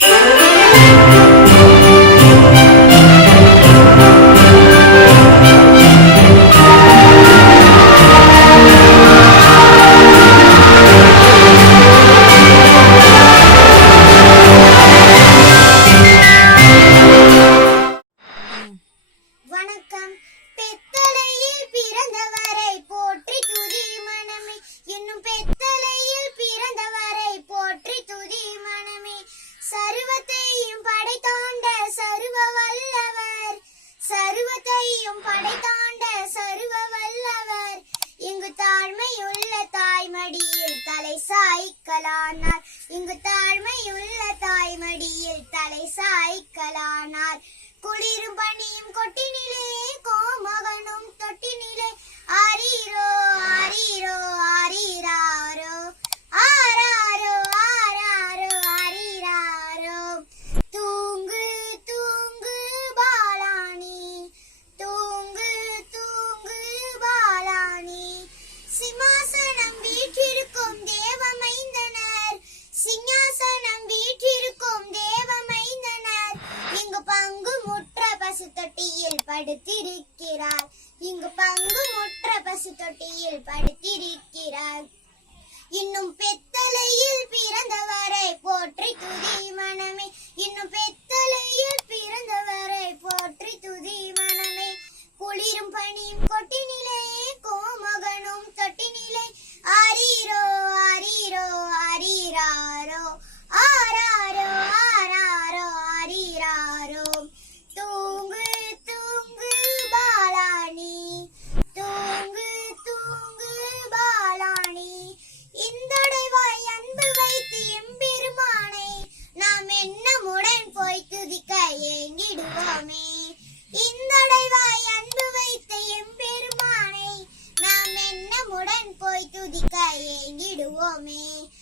Yeah. சர்வத்தையும் படைத்தாண்ட சர்வ வல்லவர் சர்வத்தையும் படைத்தாண்ட சர்வ வல்லவர் இங்கு தாழ்மையுள்ள தாய்மடியில் தலை சாய்க்கலானார். இங்கு தாழ்மையுள்ள தாய்மடியில் தலை சாய்க்கலானார். குளிரும் பணியும் கொட்டினிலே கோமகனும் சிம்மாசனம் வீற்றிருக்கும் தேவமைந்தனர். சிங்காசனம் வீற்றிருக்கும் தேவமைந்தனர். இங்கு பங்கு முற்ற பசு தொட்டியில் படுத்திருக்கிறார். இங்கு பங்கு முற்ற பசு தொட்டியில் படுத்திருக்கிறார். இன்னும் பெத்தலையில் பிறந்தவரை follow me.